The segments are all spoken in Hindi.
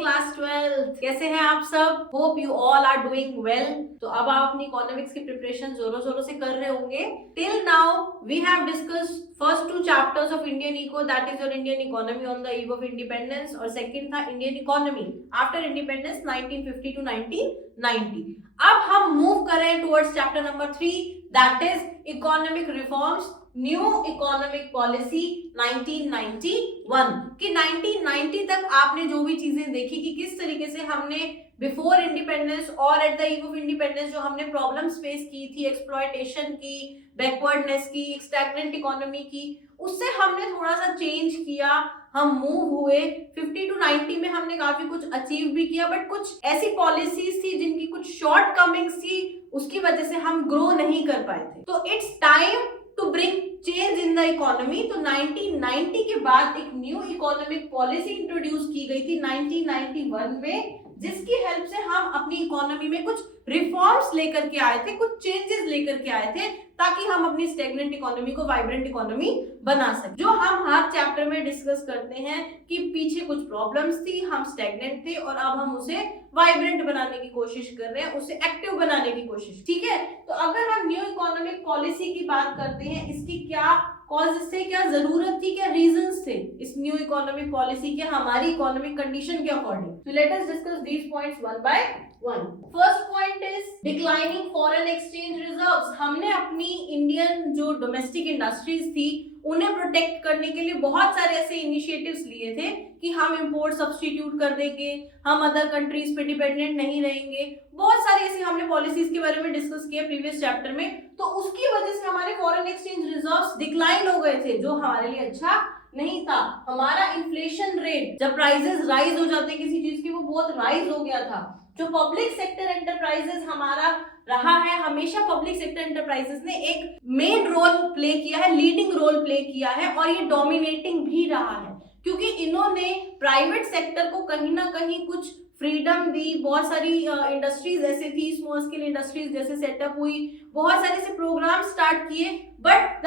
क्लास 12 कैसे हैं आप सब? Hope you all are doing well. तो अब आप अपनी इकोनॉमिक्स की प्रिपरेशन जोरों शोरों से कर रहे होंगे। Till now we have discussed first 2 chapters of Indian eco, that is your Indian economy on the eve of independence, और सेकंड था Indian economy after independence 1950 to 1990। अब हम मूव करें towards chapter number 3, that is economic reforms, new economic policy 1991। कि 1990 तक आपने जो भी चीजें देखी कि किस तरीके से हमने बिफोर इंडिपेंडेंस और at the eve of independence जो हमने प्रॉब्लम्स फेस की थी, एक्सप्लॉयटेशन की, बैकवर्डनेस की, स्टैग्नेंट इकोनॉमी की, उससे हमने थोड़ा सा चेंज किया, हम मूव हुए 50 टू 90 में। हमने काफी कुछ अचीव भी किया, बट कुछ ऐसी पॉलिसीज थी जिनकी कुछ शॉर्ट कमिंग्स थी, उसकी वजह से हम ग्रो नहीं कर पाए थे। तो it's time to bring change in the economy. तो 1990 के बाद एक न्यू इकोनॉमिक पॉलिसी इंट्रोड्यूस की गई थी 1991 में, जिसकी हेल्प से हम अपनी इकोनॉमी में कुछ रिफॉर्म्स लेकर के आए थे, कुछ चेंजेस लेकर के आए थे, ताकि हम अपनी स्टैग्नेंट इकोनॉमी को वाइब्रेंट इकोनॉमी बना सकें। जो हम हर चैप्टर में डिस्कस करते हैं कि पीछे कुछ प्रॉब्लम्स थी, हम स्टैग्नेंट थे और अब हम उसे वाइब्रेंट बनाने की कोशिश कर रहे हैं, उसे एक्टिव बनाने की कोशिश। ठीक है, तो अगर हम न्यू इकोनॉमिक पॉलिसी की बात करते हैं, इसकी क्या कॉजेस थे, क्या जरूरत थी, क्या रीजंस थे इस न्यू इकोनॉमिक पॉलिसी के हमारी इकोनॉमिक कंडीशन के according. So let us discuss these points one by one. First point is declining foreign exchange reserves. हमने अपनी इंडियन जो डोमेस्टिक इंडस्ट्रीज थी उन्हें प्रोटेक्ट करने के लिए बहुत सारे ऐसे इनिशिएटिव्स लिए थे कि हम इंपोर्ट सब्स्टिट्यूट कर देंगे, हम अदर कंट्रीज पे डिपेंडेंट नहीं रहेंगे। बहुत सारी ऐसी हमने पॉलिसीज के बारे में डिस्कस किया प्रीवियस चैप्टर में। तो उसकी वजह से हमारे फॉरेन एक्सचेंज रिजर्व्स डिक्लाइन हो गए थे, जो हमारे लिए अच्छा नहीं था। हमारा इन्फ्लेशन रेट, जब प्राइसेस राइज हो जाते किसी चीज की, वो बहुत राइज हो गया था। जो पब्लिक सेक्टर एंटरप्राइजेस हमारा रहा है, हमेशा पब्लिक सेक्टर एंटरप्राइजेस ने एक मेन रोल प्ले किया है, लीडिंग रोल प्ले किया है, और ये डोमिनेटिंग भी रहा है, क्योंकि इन्होंने प्राइवेट सेक्टर को कहीं ना कहीं कुछ फ्रीडम दी। बहुत सारी इंडस्ट्रीज ऐसे थी, स्मॉल स्केल इंडस्ट्रीज जैसे सेटअप हुई, बहुत सारे ऐसे प्रोग्राम स्टार्ट किए, बट द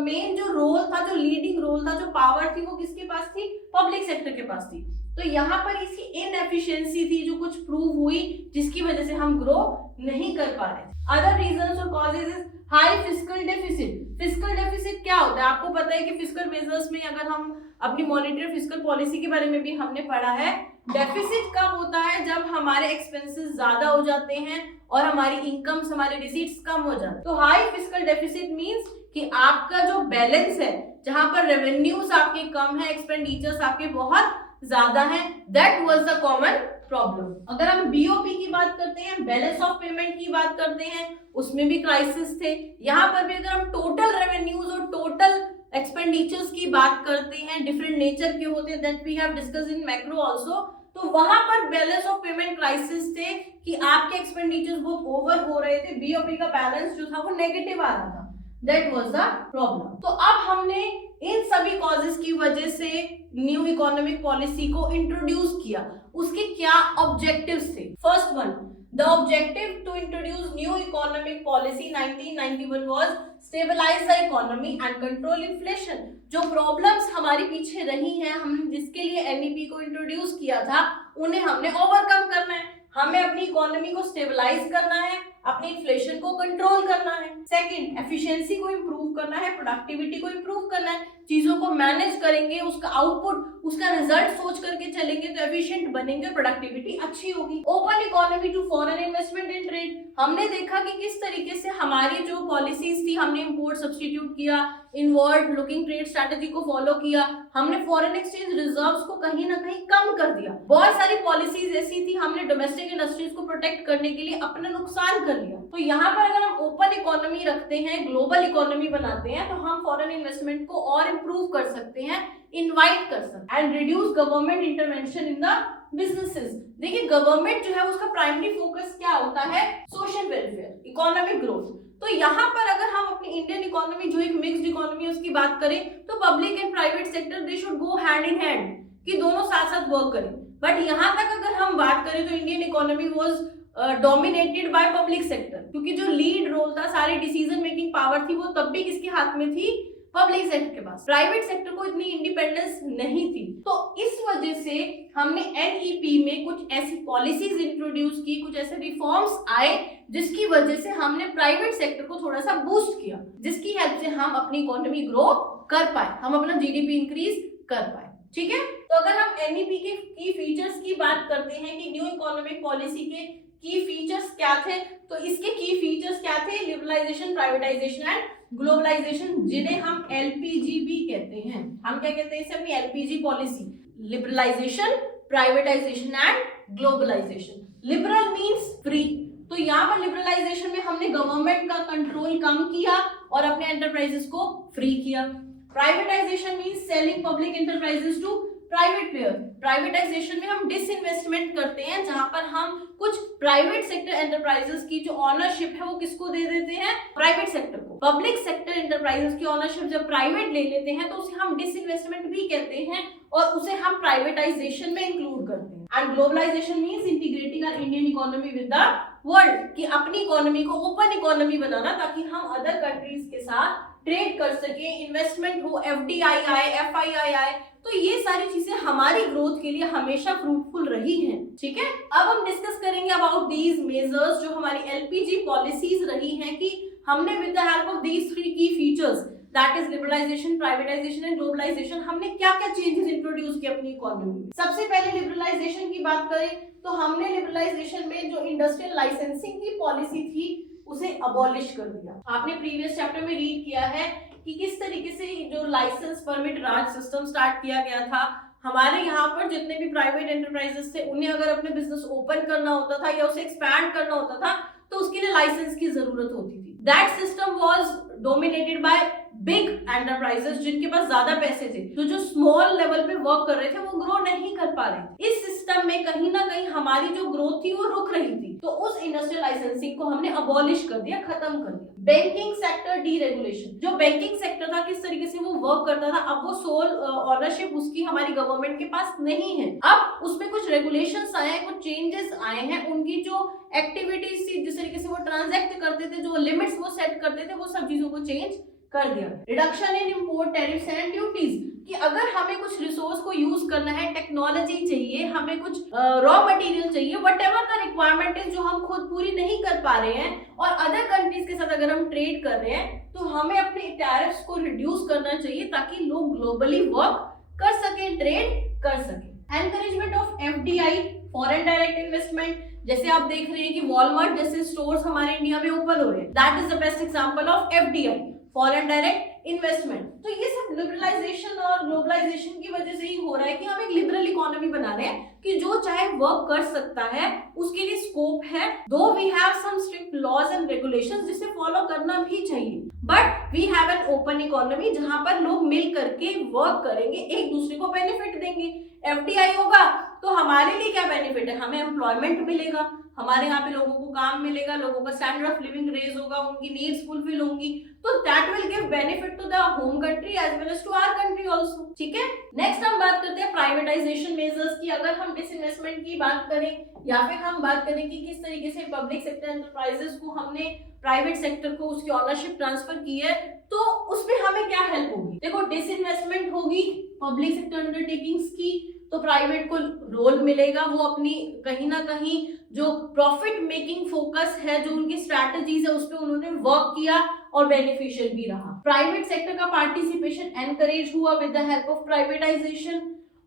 मेन जो रोल था, जो लीडिंग रोल था, जो पावर थी, वो किसके पास थी? पब्लिक सेक्टर के पास थी। तो यहाँ पर इसकी इनएफिशिएंसी थी जो कुछ प्रूव हुई, जिसकी वजह से हम ग्रो नहीं कर पा रहे। अदर रीजंस और causes is high fiscal deficit. Fiscal deficit क्या होता है? आपको पता है कि फिस्कल मेजर्स में अगर हम अपनी मॉनेटरी फिस्कल पॉलिसी के बारे में भी हमने पढ़ा है, डेफिसिट कब होता है? जब हमारे एक्सपेंसेस ज्यादा हो जाते हैं और हमारी इनकम्स, हमारे रिसीट्स कम हो जाते हैं। तो हाई फिस्कल डेफिसिट मींस कि आपका जो बैलेंस है, जहां पर रेवेन्यूज आपके कम है, एक्सपेंडिचर्स आपके बहुत ज्यादा है, that was the common problem. अगर हम बीओपी की बात करते हैं, बैलेंस ऑफ पेमेंट की बात करते हैं, उसमें भी क्राइसिस थे। यहाँ पर भी अगर हम टोटल रेवेन्यूज और टोटल एक्सपेंडिचर्स की बात करते हैं, डिफरेंट नेचर के होते हैं, that we have discussed in macro also, तो वहां पर बैलेंस ऑफ पेमेंट क्राइसिस थे कि आपके एक्सपेंडिचर्स बहुत ओवर हो रहे थे, बीओपी का बैलेंस जो था वो नेगेटिव आ रहा था, दैट वाज द प्रॉब्लम। तो अब हमने इन सभी कॉजेस की वजह से न्यू इकोनॉमिक पॉलिसी को इंट्रोड्यूस किया। उसके क्या ऑब्जेक्टिव्स थे? First one, the objective to introduce new economic policy 1991 was stabilise the economy and control inflation. जो प्रॉब्लम्स हमारी पीछे रही हैं, हम जिसके लिए एनईपी को इंट्रोड्यूस किया था, उन्हें हमने ओवरकम करना है। हमें अपनी इकोनॉमी को स्टेबलाइज करना है, अपनी इन्फ्लेशन को कंट्रोल करना है। सेकंड, एफिशिएंसी को इंप्रूव करना है, प्रोडक्टिविटी को इंप्रूव करना है। चीजों को मैनेज करेंगे, उसका आउटपुट, उसका रिजल्ट सोच करके चलेंगे तो एफिशिएंट बनेंगे, प्रोडक्टिविटी अच्छी होगी। Open economy to foreign investment and trade. हमने देखा कि किस तरीके से हमारी जो पॉलिसीज थी, हमने इंपोर्ट सब्स्टिट्यूट किया, इनवर्ड लुकिंग ट्रेड स्ट्रेटजी को फॉलो किया, हमने फॉरेन एक्सचेंज रिजर्व्स को कहीं ना कहीं कम कर दिया। बहुत सारी पॉलिसीज ऐसी थी, हमने डोमेस्टिक इंडस्ट्रीज को प्रोटेक्ट करने के लिए अपना नुकसान कर लिया। तो यहाँ पर अगर हम ओपन इकोनॉमी रखते हैं, ग्लोबल इकोनॉमी बनाते हैं, तो हम फॉरेन इन्वेस्टमेंट को और इंप्रूव कर सकते हैं, इनवाइट कर सकते हैं, and reduce government intervention in the businesses. देखिए, गवर्नमेंट जो है उसका प्राइमरी फोकस क्या होता है? Social welfare, economic growth. तो यहाँ पर अगर हम अपनी इंडियन इकोनॉमी जो एक मिक्स्ड इकोनॉमी है उसकी बात करें, तो public and private sector they should go hand in hand, कि दोनों साथ साथ वर्क करें। बट यहाँ तक अगर हम बात करें तो Indian economy was dominated by public sector, क्योंकि जो लीड रोल था, सारी डिसीजन मेकिंग पावर थी, वो तब भी किसके हाथ में थी? पब्लिक सेक्टर के पास, प्राइवेट सेक्टर को इतनी इंडिपेंडेंस नहीं थी। तो इस वजह से हमने एनईपी में कुछ ऐसी पॉलिसीज इंट्रोड्यूस की, कुछ ऐसे रिफॉर्म्स आए जिसकी वजह से हमने प्राइवेट सेक्टर को थोड़ा सा बूस्ट किया, जिसकी हेल्प से हम अपनी इकोनॉमी ग्रो कर पाए, हम अपना जीडीपी इंक्रीज कर पाए। ठीक है, तो अगर हम एनईपी के की फीचर्स की बात करते हैं कि न्यू इकोनॉमिक पॉलिसी के की फीचर्स क्या थे, तो इसके की फीचर्स क्या थे? लिबरलाइजेशन, प्राइवेटाइजेशन एंड ग्लोबलाइजेशन, जिन्हें हम एलपीजी भी कहते हैं। हम क्या कहते हैं इसे? अपनी LPG policy, liberalisation, privatisation and globalisation. Liberal means free, तो यहाँ पर लिबरलाइजेशन में हमने गवर्नमेंट का कंट्रोल कम किया और अपने एंटरप्राइजेस को फ्री किया। Privatisation means selling public enterprises to private player. Privatisation में हम डिसइन्वेस्टमेंट करते हैं, जहां पर हम कुछ प्राइवेट सेक्टर एंटरप्राइजेस की जो ऑनरशिप है वो किसको दे देते हैं? प्राइवेट सेक्टर को। पब्लिक सेक्टर एंटरप्राइजेस की ऑनरशिप जब प्राइवेट ले लेते हैं तो उसे हम डिसइन्वेस्टमेंट भी कहते हैं और उसे हम प्राइवेटाइजेशन में इंक्लूड करते हैं। And globalisation means integrating our Indian economy with the world, कि अपनी इकोनॉमी को ओपन इकोनॉमी बनाना ताकि हम अदर कंट्रीज के साथ ट्रेड कर सके, इन्वेस्टमेंट हो, एफडीआई आए, एफआईआई आए, तो ये सारी चीजें हमारी ग्रोथ के लिए हमेशा फ्रूटफुल रही हैं। ठीक है, अब हम डिस्कस करेंगे अबाउट दीज मेजर्स जो हमारी एलपीजी पॉलिसीज रही हैं, कि हमने with the help of these three key features, that is liberalisation, privatisation and globalisation, हमने क्या क्या चेंजेस इंट्रोड्यूस किए अपनी इकोनॉमी में। सबसे पहले लिबरलाइजेशन की बात करें तो हमने लिबरलाइजेशन में जो इंडस्ट्रियल लाइसेंसिंग की पॉलिसी थी उसे अबॉलिश कर दिया। आपने प्रीवियस चैप्टर में रीड किया है कि किस तरीके से जो लाइसेंस परमिट राज सिस्टम स्टार्ट किया गया था। हमारे यहाँ पर जितने भी प्राइवेट एंटरप्राइजेस थे, उन्हें अगर अपने बिजनेस ओपन करना होता था या उसे एक्सपैंड करना होता था तो उसके लिए लाइसेंस की जरूरत होती थी। That system was dominated by big enterprises, जिनके पास ज्यादा पैसे थे। तो जो स्मॉल लेवल पे वर्क कर रहे थे वो ग्रो नहीं कर पा रहे थे। इस सिस्टम में कहीं ना कहीं हमारी जो ग्रोथ थी वो रुक रही थी, तो उस इंडस्ट्रियल लाइसेंसिंग को हमने अबॉलिश कर दिया, खत्म कर दिया। बैंकिंग सेक्टर डीरेगुलेशन, जो बैंकिंग सेक्टर था किस तरीके से वो वर्क करता था, अब वो सोल ऑनरशिप उसकी हमारी गवर्नमेंट के पास नहीं है। अब उसमें कुछ रेगुलेशंस आए हैं, कुछ चेंजेस आए हैं, उनकी जो एक्टिविटीज थी, जिस तरीके से वो ट्रांजैक्ट करते थे, जो लिमिट्स वो सेट करते थे, वो सब चीजों को चेंज कर दिया। Reduction in import tariffs and duties, कि अगर हमें कुछ रिसोर्स को यूज करना है, टेक्नोलॉजी चाहिए, हमें कुछ रॉ मटेरियल चाहिए, व्हाटएवर द रिक्वायरमेंट इज, जो हम खुद पूरी नहीं कर पा रहे हैं और अदर कंट्रीज के साथ अगर हम ट्रेड कर रहे हैं, तो हमें अपने टैरिफ्स को रिड्यूस करना चाहिए ताकि लोग ग्लोबली वर्क कर सके, ट्रेड कर सके। Encouragement of FDI, foreign direct investment, जैसे आप देख रहे हैं कि वॉलमार्ट जैसे स्टोर्स हमारे इंडिया में ओपन हो रहे हैं, that is the best example of FDI, foreign direct investment. तो ये सब लिबरलाइजेशन और ग्लोबलाइजेशन की वजह से ही हो रहा है कि हम एक लिबरल इकोनॉमी बना रहे हैं कि जो चाहे वर्क कर सकता है, उसके लिए स्कोप है। Though we have some strict laws and regulations जिसे फॉलो करना भी चाहिए, but we have an open economy जहां पर लोग मिल करके वर्क करेंगे, एक दूसरे को बेनिफिट देंगे। एफडीआई होगा तो हमारे लिए क्या बेनिफिट है? हमें एम्प्लॉयमेंट मिलेगा, हमारे यहाँ पे लोगों को काम मिलेगा, लोगों का स्टैंडर्ड ऑफ लिविंग रेज होगा, उनकी नीड्स फुलफिल होंगी, तो that will give benefit to the home country as well as to our country also. ठीक है, नेक्स्ट हम बात करते हैं प्राइवेटाइजेशन मेजर्स की। अगर हम डिसइन्वेस्टमेंट की बात करें या फिर हम बात करें कि किस तरीके से पब्लिक सेक्टर एंटरप्राइजेस को हमने प्राइवेट सेक्टर को उसकी ऑनरशिप ट्रांसफर की है, तो उसमें हमें क्या हेल्प होगी? देखो, डिसइन्वेस्टमेंट होगी पब्लिक सेक्टर अंडरटेकिंग्स की, तो प्राइवेट को रोल मिलेगा, वो अपनी कहीं ना कहीं जो प्रॉफिट मेकिंग फोकस है, जो उनकी स्ट्रैटेजीज है, उस पर उन्होंने वर्क किया और बेनिफिशियल भी रहा। प्राइवेट सेक्टर का पार्टिसिपेशन एनकरेज हुआ with the help of privatisation.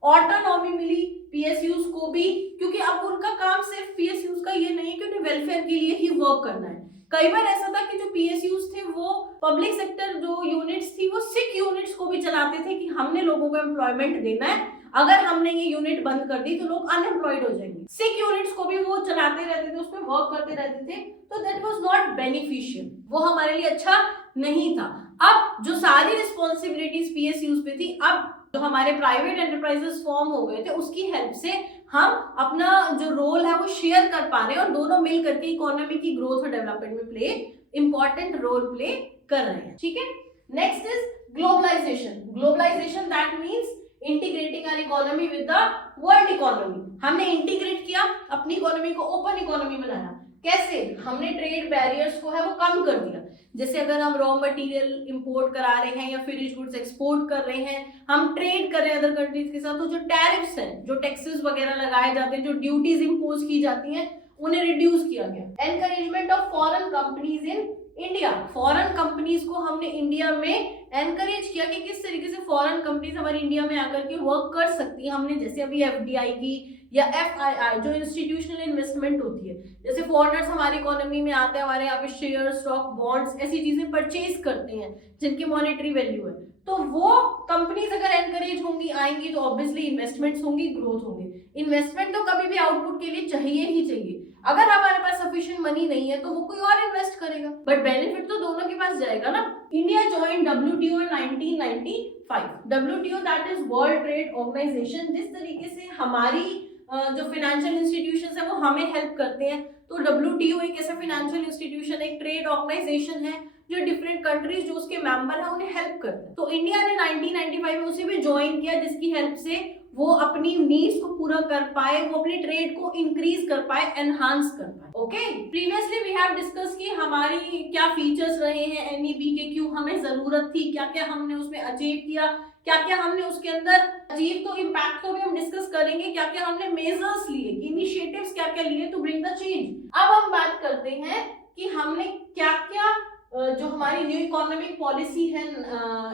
Autonomy मिली पीएसयूज को भी, क्योंकि अब उनका काम सिर्फ पीएसयूज का ये नहीं कि उन्हें वेलफेयर के लिए ही वर्क करना है। कई बार ऐसा था कि जो पीएसयूज थे वो पब्लिक सेक्टर जो यूनिट्स थी वो सिक यूनिट्स को भी चलाते थे कि हमने लोगों को एम्प्लॉयमेंट देना है, अगर हमने ये यूनिट बंद कर दी तो लोग अनएम्प्लॉयड हो जाएंगे। सिक यूनिट्स को भी वो चलाते रहते थे, उस पर वर्क करते रहते थे, तो दैट वाज नॉट बेनिफिशियल, वो हमारे लिए अच्छा नहीं था। अब जो सारी रिस्पॉन्सिबिलिटीज पीएसयूज पे थी, अब जो हमारे प्राइवेट एंटरप्राइजेस फॉर्म हो गए थे, उसकी हेल्प से हम अपना जो रोल है वो शेयर कर पा रहे हैं और दोनों मिल करके इकोनॉमी की ग्रोथ और डेवलपमेंट में इंपॉर्टेंट रोल प्ले कर रहे हैं। ठीक है, next is globalisation. Globalisation that means integrating our economy with the world economy. हमने इंटीग्रेट किया, अपनी इकोनॉमी को ओपन इकोनॉमी बनाया। कैसे? हमने ट्रेड बैरियर्स को है वो कम कर दिया। जैसे अगर हम रॉ मटेरियल इंपोर्ट करा रहे हैं या फिनिश गुड्स एक्सपोर्ट कर रहे हैं, हम ट्रेड कर रहे हैं अदर कंट्रीज के साथ, तो जो टैरिफ्स हैं, जो टैक्सेस वगैरह लगाए जाते हैं, जो ड्यूटीज इंपोज की जाती हैं, उन्हें रिड्यूस किया गया। Encouragement of foreign companies in India, foreign companies को हमने इंडिया में एनकरेज किया कि किस तरीके से फॉरेन कंपनीज हमारे इंडिया में आकर के वर्क कर सकती है। हमने जैसे अभी एफडीआई की या एफआईआई जो इंस्टीट्यूशनल इन्वेस्टमेंट होती है, जैसे फॉरेनर्स हमारी इकोनॉमी में आते हैं, हमारे यहाँ पे शेयर, स्टॉक, बॉन्ड्स ऐसी चीजें परचेज करते हैं जिनकी मॉनेटरी वैल्यू है, तो वो कंपनीज अगर एनकरेज होंगी, आएंगी, तो ऑब्वियसली इन्वेस्टमेंट्स होंगी, ग्रोथ होंगी। इन्वेस्टमेंट तो कभी भी आउटपुट के लिए चाहिए ही चाहिए। अगर हमारे पास सफिशिएंट मनी नहीं है तो वो कोई और इन्वेस्ट करेगा, बट बेनिफिट तो दोनों के पास जाएगा ना। India join WTO in 1995। WTO that is world trade organisation. जिस तरीके से हमारी जो फाइनेंशियल इंस्टीट्यूशंस है वो हमें हेल्प करते हैं, तो WTO एक ऐसा फाइनेंशियल इंस्टीट्यूशन, एक ट्रेड ऑर्गेनाइजेशन है जो डिफरेंट कंट्रीज जो उसके मेंबर है उन्हें हेल्प करते हैं। तो इंडिया ने 1995 में उसे भी ज्वाइन किया, जिसकी हेल्प से वो अपनी नीड्स को पूरा कर पाए, वो अपनी ट्रेड को इंक्रीज कर पाए, एनहांस कर पाए। Okay, previously we have discuss कि हमारी क्या फीचर्स रहे हैं एनईबी के, क्यों हमें जरूरत थी, क्या क्या हमने उसमें अचीव किया, क्या क्या हमने उसके अंदर अचीव, तो इम्पैक्ट को भी हम डिस्कस करेंगे, क्या क्या हमने मेजर्स लिए, इनिशिएटिव्स क्या क्या लिए टू ब्रिंग द चेंज। अब हम बात करते हैं कि हमने क्या क्या जो हमारी न्यू इकोनॉमिक पॉलिसी है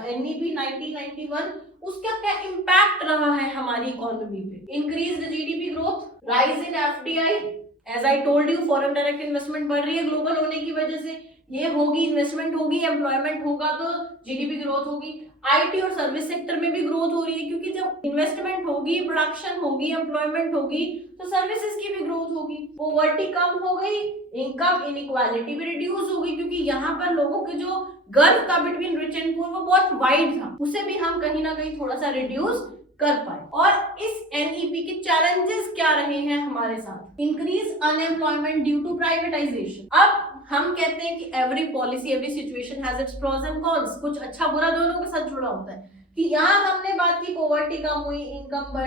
एनईपी 1991, उसका क्या इम्पैक्ट रहा है हमारी इकोनॉमी पे। Increase the GDP growth, rise in FDI, as I told you foreign direct investment बढ़ रही है ग्लोबल होने की वजह से, ये होगी, इन्वेस्टमेंट होगी, एम्प्लॉयमेंट होगा तो जीडीपी ग्रोथ होगी। आईटी और सर्विस सेक्टर में भी ग्रोथ हो रही है, क्योंकि जब इन्वेस्टमेंट होगी, प्रोडक्शन होगी, एम्प्लॉयमेंट होगी, तो सर्विसेज की भी ग्रोथ होगी। पॉवर्टी कम हो गई, इनकम इनइक्वालिटी भी रिड्यूस होगी, क्योंकि यहाँ पर लोगों के जो गर्व था बिटवीन रिच एंड पुअर वो बहुत वाइड था, उसे भी हम कहीं ना कहीं थोड़ा सा रिड्यूस कर पाए। और इस एनईपी के चैलेंजेस क्या रहे हैं हमारे साथ। Increase unemployment due to privatisation. अब हम कहते हैं कि every policy, every situation has its pros and cons, कुछ अच्छा बुरा दोनों के साथ जुड़ा होता है। कि यहाँ हमने बात की पॉवर्टी कम हुई, इनकम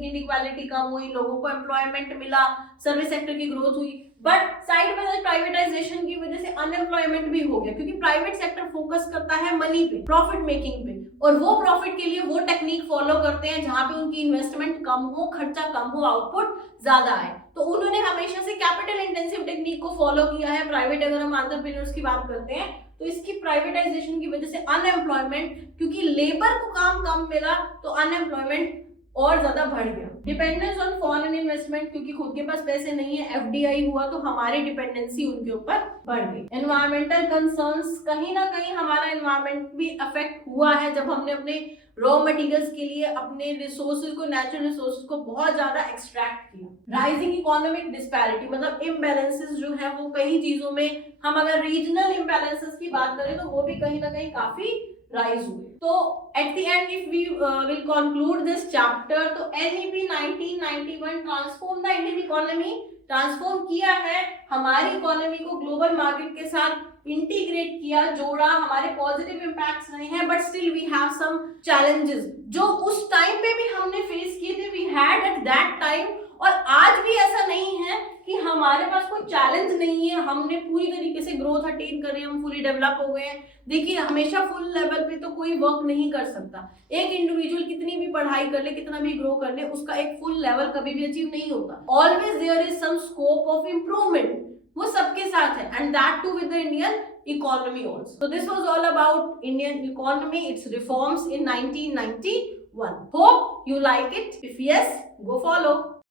इनइक्वालिटी कम हुई, लोगों को एम्प्लॉयमेंट मिला, सर्विस सेक्टर की ग्रोथ हुई, but side by side privatisation की वजह से अनएम्प्लॉयमेंट भी हो गया, क्योंकि प्राइवेट सेक्टर फोकस करता है मनी पे, प्रॉफिट मेकिंग पे, और वो प्रॉफिट के लिए वो टेक्निक फॉलो करते हैं जहां पे उनकी इन्वेस्टमेंट कम हो, खर्चा कम हो, आउटपुट ज्यादा आए। तो उन्होंने हमेशा से कैपिटल इंटेंसिव टेक्निक को फॉलो किया है। प्राइवेट, अगर हम एंटरप्रेन्योर्स की बात करते हैं, तो इसकी प्राइवेटाइजेशन की वजह से अनएम्प्लॉयमेंट, क्योंकि लेबर को काम कम मिला तो अनएम्प्लॉयमेंट और ज्यादा बढ़ गया। डिपेंडेंस ऑन फॉरेन इन्वेस्टमेंट, क्योंकि खुद के पास पैसे नहीं है, एफडीआई हुआ तो हमारी डिपेंडेंसी उनके ऊपर बढ़ गई। एनवायरमेंटल कंसर्न्स, कहीं ना कहीं हमारा एनवायरमेंट भी अफेक्ट हुआ है जब हमने अपने रॉ मटेरियल्स के लिए अपने रिसोर्सेज को, नेचुरल रिसोर्सेज को बहुत ज्यादा एक्सट्रैक्ट किया। राइजिंग इकोनॉमिक डिस्पैरिटी, मतलब इम्बैलेंसेस जो है वो कई चीजों में, हम अगर रीजनल इम्बैलेंसेस की बात करें तो वो भी कहीं ना कहीं काफी राइज हुए। तो at the end if we will conclude this chapter, तो NEP 1991 transform the Indian economy, transform किया है हमारी इकोनॉमी को, ग्लोबल मार्केट के साथ इंटीग्रेट किया, जोड़ा, हमारे पॉजिटिव इम्पैक्ट्स रहे हैं, but still we have some challenges जो उस टाइम पे भी हमने फेस किए थे, we had at that time. और आज भी ऐसा नहीं है कि हमारे पास कोई चैलेंज नहीं है, हमने पूरी तरीके से ग्रोथ अटेन कर रहे हैं, हम फुली डेवलप हो गए हैं। देखिए, हमेशा फुल लेवल पे तो कोई वर्क नहीं कर सकता। एक इंडिविजुअल कितनी भी पढ़ाई कर ले, कितना भी ग्रो कर ले, उसका एक फुल लेवल कभी भी अचीव नहीं होता। Always there is some scope of improvement, वो सबके साथ है, and that too with the Indian economy also. So this was all about Indian economy, its reforms in 1991. Hope you like it. If yes, go follow.